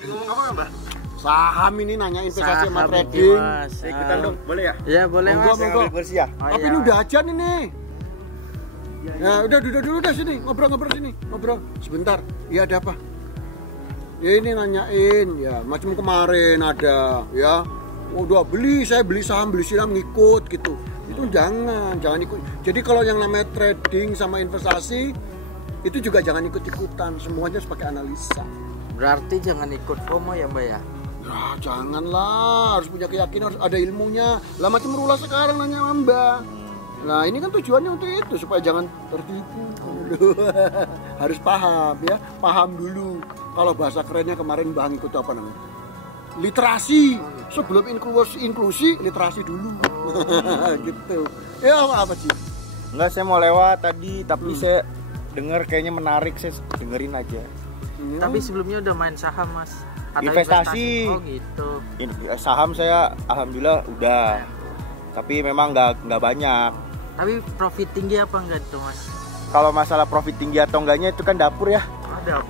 Ngomong apa Mbak? Saham ini nanya investasi sama Saham trading. ini, Mas. Ikutan dong, boleh ya? Ya boleh Monggo, Mas. monggo. Bersih ya? Oh, Tapi iya. ini udah ajan ini. Ya udah duduk dulu dah sini, ngobrol-ngobrol sini, ngobrol sebentar. Iya ada apa? Ya ini nanyain, ya macam kemarin ada, ya. Udah saya beli saham ngikut gitu. Itu jangan ikut. Jadi kalau yang namanya trading sama investasi itu juga jangan ikut-ikutan, semuanya harus pakai analisa. Berarti jangan ikut FOMO ya Mbak ya? Ya janganlah, harus punya keyakinan, harus ada ilmunya. Lah macam Rula sekarang nanya sama Mbak. Nah ini kan tujuannya untuk itu, supaya jangan tertipu. Harus paham ya, paham dulu. Kalau bahasa kerennya kemarin Bang ikut apa namanya? Literasi. Sebelum inklusi literasi dulu. Gitu. Ya apa sih? Enggak, saya mau lewat tadi, tapi saya dengar kayaknya menarik, saya dengerin aja. Tapi sebelumnya udah main saham Mas? Atau Investasi. Oh gitu. Saham saya alhamdulillah udah. Tapi memang nggak banyak. Tapi profit tinggi apa enggak itu Mas? Kalau masalah profit tinggi atau enggaknya itu kan dapur ya. Ada.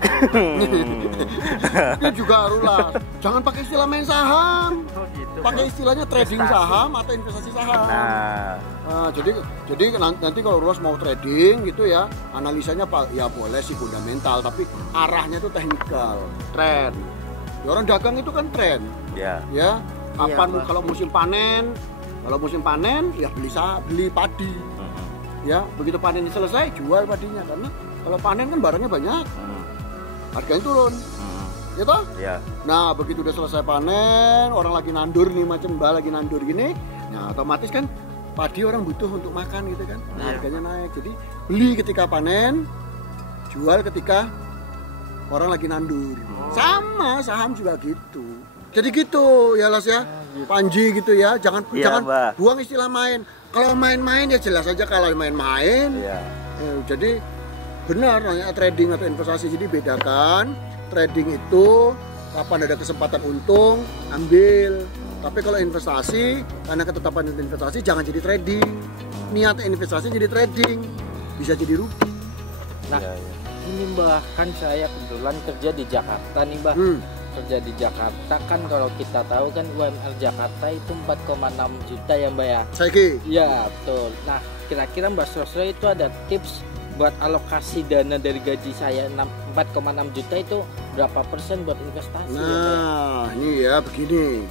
Itu juga Rula. Jangan pakai istilah main saham. Oh gitu. Pakai istilahnya trading Investasi. saham atau investasi saham. Nah, Jadi nanti kalau Rulas mau trading gitu ya, analisanya ya boleh sih fundamental, tapi arahnya itu teknikal, tren. Ya, orang dagang itu kan tren, ya. ya. Kapan Iya, kalau musim panen ya beli padi, ya. Begitu panen selesai jual padinya, karena kalau panen kan barangnya banyak, harganya turun, ya toh? Ya. Nah begitu udah selesai panen, orang lagi nandur nih, macam Mbak lagi nandur gini, nah otomatis kan padi orang butuh untuk makan gitu kan, nah, harganya naik. Jadi beli ketika panen, jual ketika orang lagi nandur. Sama saham juga gitu. Jadi gitu ya Las ya, Panji gitu ya, jangan Mbak. buang istilah main. Kalau main-main ya jelas aja kalau main-main. Iya. Jadi benar namanya trading atau investasi. Jadi bedakan, trading itu kapan ada kesempatan untung ambil. Tapi kalau investasi, karena ketetapan investasi jangan jadi trading. Niat investasi jadi trading, bisa jadi rugi. Nah, ini Mbak, kan saya kebetulan kerja di Jakarta nih Mbak. Kerja di Jakarta kan kalau kita tahu kan UMR Jakarta itu 4,6 juta ya Mbak ya. Saiki. Iya betul. Nah kira-kira Mbak Sosro itu ada tips buat alokasi dana dari gaji saya 4,6 juta itu berapa persen buat investasi? Nah ini ya begini.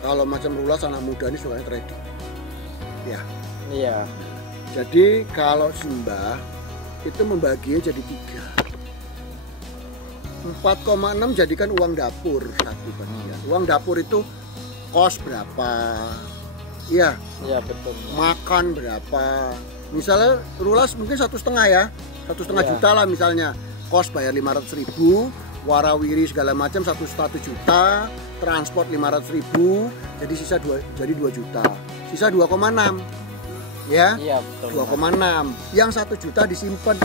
Kalau macam Rula anak muda ini sukanya trading. Ya. Iya. Jadi kalau Simbah itu membaginya jadi 3. 4,6 jadikan uang dapur satu bagian. Uang dapur itu kos berapa? Iya. Iya betul. Makan berapa? Misalnya Rulas mungkin 1,5 ya, 1,5 juta lah misalnya. Kos bayar 500.000, warawiri segala macam 1,1 juta, transport 500.000, jadi sisa 2 juta. Sisa 2,6. Ya? Iya betul. 2,6. Yang 1 juta disimpan.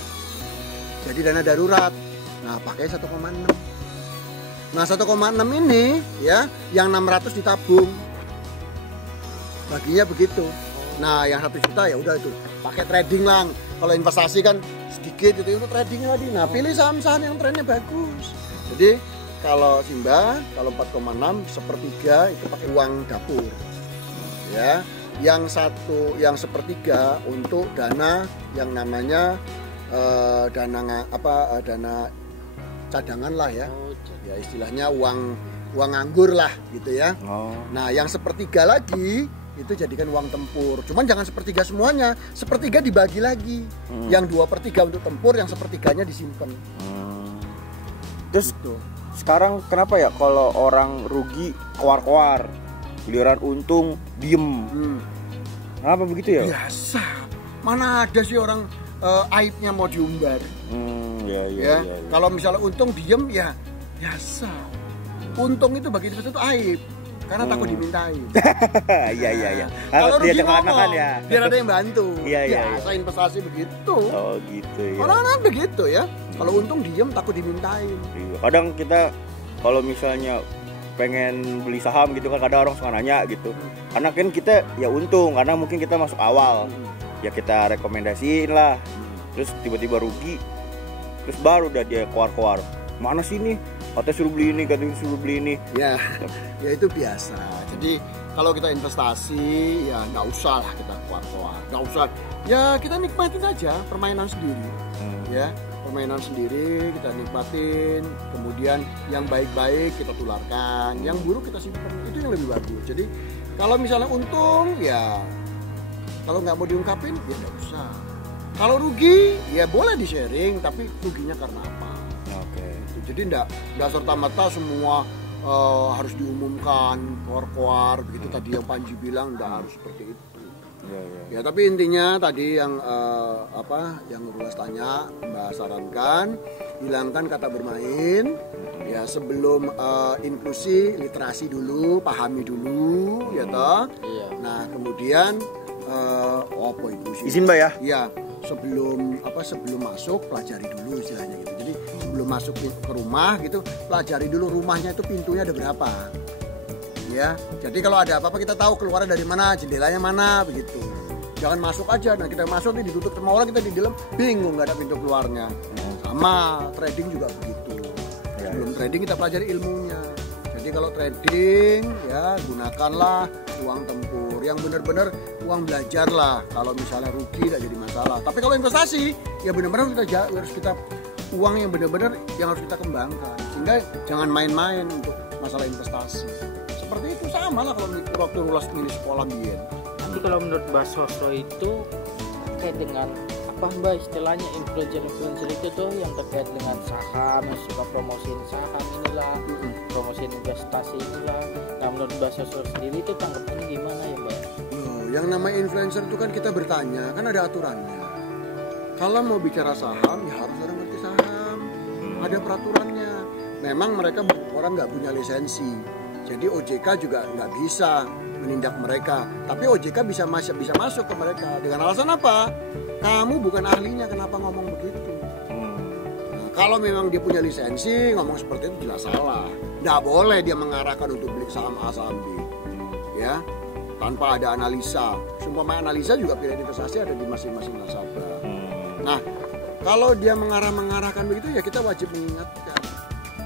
Jadi dana darurat. Nah, pakai 1,6. Nah, 1,6 ini ya, yang 600 ditabung. Baginya begitu. Nah, yang 1 juta ya udah itu pakai trading lang. Kalau investasi kan sedikit itu trading lagi. Nah, pilih saham-saham yang trennya bagus. Jadi kalau Simba, kalau 4,6 sepertiga itu pakai uang dapur. Ya, yang sepertiga untuk dana yang namanya dana cadangan lah ya. Ya istilahnya uang nganggur lah gitu ya. Nah, yang sepertiga lagi itu jadikan uang tempur. Cuman jangan sepertiga semuanya, sepertiga dibagi lagi. Yang 2/3 untuk tempur, yang sepertiganya disimpan. Terus gitu. Sekarang kenapa ya kalau orang rugi keluar-keluar, giliran untung diem? Kenapa begitu ya? Biasa. Mana ada sih orang aibnya mau diumbar? Ya. Kalau misalnya untung diem ya biasa. Untung itu bagi investor itu aib. Karena takut dimintain. Iya. Kalau dia rugi makan ya. Biar ada yang bantu. Iya. Saya investasi begitu. Oh gitu ya. Orang-orang begitu ya. Kalau untung diem takut dimintain. Iya. Kadang kita kalau misalnya pengen beli saham gitu kan, kadang orang suka nanya gitu. Karena kan kita ya untung karena mungkin kita masuk awal. Ya kita rekomendasiin lah. Terus tiba-tiba rugi. Terus baru udah dia keluar-keluar. Mana sih nih? katanya suruh beli ini, katanya suruh beli ini. Ya, ya itu biasa. Jadi kalau kita investasi ya nggak usah lah kita keluar-keluar, nggak usah. Ya kita nikmatin aja permainan sendiri, ya permainan sendiri kita nikmatin. Kemudian yang baik-baik kita tularkan, yang buruk kita simpan, itu yang lebih bagus. Jadi kalau misalnya untung ya, kalau nggak mau diungkapin ya nggak usah. Kalau rugi ya boleh di-sharing, tapi ruginya karena apa? Oke. Jadi nggak serta-merta semua harus diumumkan keluar-keluar begitu. Tadi yang Panji bilang nggak harus seperti itu. Ya tapi intinya tadi yang yang Rulas tanya, Mbak sarankan hilangkan kata bermain. Ya sebelum inklusi, literasi dulu, pahami dulu, ya toh. Iya. Nah kemudian apa inklusi? Izin Mbak ya. Iya. Sebelum masuk pelajari dulu istilahnya gitu. Jadi sebelum masuk ke rumah gitu pelajari dulu rumahnya itu pintunya ada berapa. Ya. Jadi kalau ada apa-apa kita tahu keluarnya dari mana, jendelanya mana begitu. Jangan masuk aja. Nah kita masuk nih ditutup sama orang, kita di dalam bingung nggak ada pintu keluarnya. Sama trading juga begitu. Sebelum trading kita pelajari ilmunya. Jadi kalau trading ya gunakanlah uang tempur yang benar-benar uang belajar lah. Kalau misalnya rugi tidak jadi masalah. Tapi kalau investasi ya benar-benar harus kita uang yang benar-benar yang harus kita kembangkan. Sehingga jangan main-main untuk masalah investasi. Seperti itu sama lah kalau waktu Rulas milih sekolah biyen. Nanti kalau menurut Mbak Sosro itu terkait dengan apa Mbak istilahnya influencer itu tuh yang terkait dengan saham, yang suka promosiin saham inilah, promosiin investasi inilah. Nah menurut Mbak Sosro sendiri itu tanggapannya gimana ya Mbak? Yang namanya influencer itu kan kita bertanya, kan ada aturannya. Kalau mau bicara saham ya harus orang ngerti saham, ada peraturannya. Memang mereka orang nggak punya lisensi, jadi OJK juga nggak bisa menindak mereka. Tapi OJK bisa masuk ke mereka dengan alasan apa? Kamu bukan ahlinya, kenapa ngomong begitu? Nah, kalau memang dia punya lisensi, ngomong seperti itu jelas salah. Nggak boleh dia mengarahkan untuk beli saham A, saham B, ya, tanpa ada analisa. Sumpah analisa juga pilihan investasi ada di masing-masing nasabah. Nah, kalau dia mengarahkan begitu ya kita wajib mengingatkan.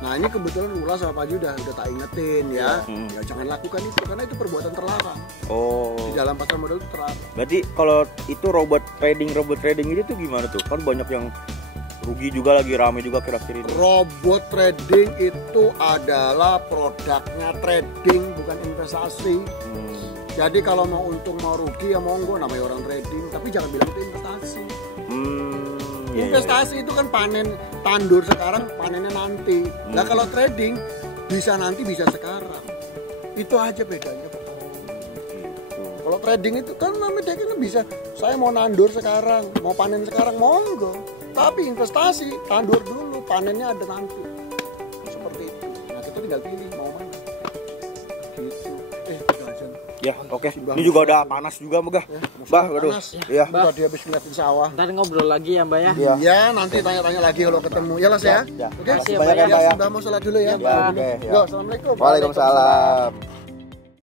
Nah ini kebetulan Rulas sama Panji udah tak ingetin ya. Ya jangan lakukan itu karena itu perbuatan terlarang. Oh. Di dalam pasar modal itu terlarang. Berarti kalau itu robot trading itu gimana tuh? Kan banyak yang rugi juga, lagi rame juga kira-kira ini. Robot trading itu adalah produknya trading, bukan investasi. Jadi kalau mau untung mau rugi ya monggo, namanya orang trading. Tapi jangan bilang itu investasi. Investasi itu kan panen tandur sekarang, panennya nanti. Nah kalau trading bisa nanti bisa sekarang. Itu aja bedanya. Kalau trading itu kan namanya bisa, saya mau nandur sekarang, mau panen sekarang, monggo. Tapi investasi tandur dulu, panennya ada nanti. Seperti itu. Nah kita tinggal pilih mau mana. Gitu. Ya, oke. Ini juga udah panas juga, Mbak. Mbak, aduh. Iya. Tadi habis ngeliatin sawah. Ntar ngobrol lagi ya Mbak ya. Iya, nanti tanya-tanya lagi kalau ketemu. Ya Las ya. Ya. Oke. Makasih banyak ya, Mbak ya. Sudah mau sholat dulu ya. Oke. Yo, assalamualaikum. Waalaikumsalam.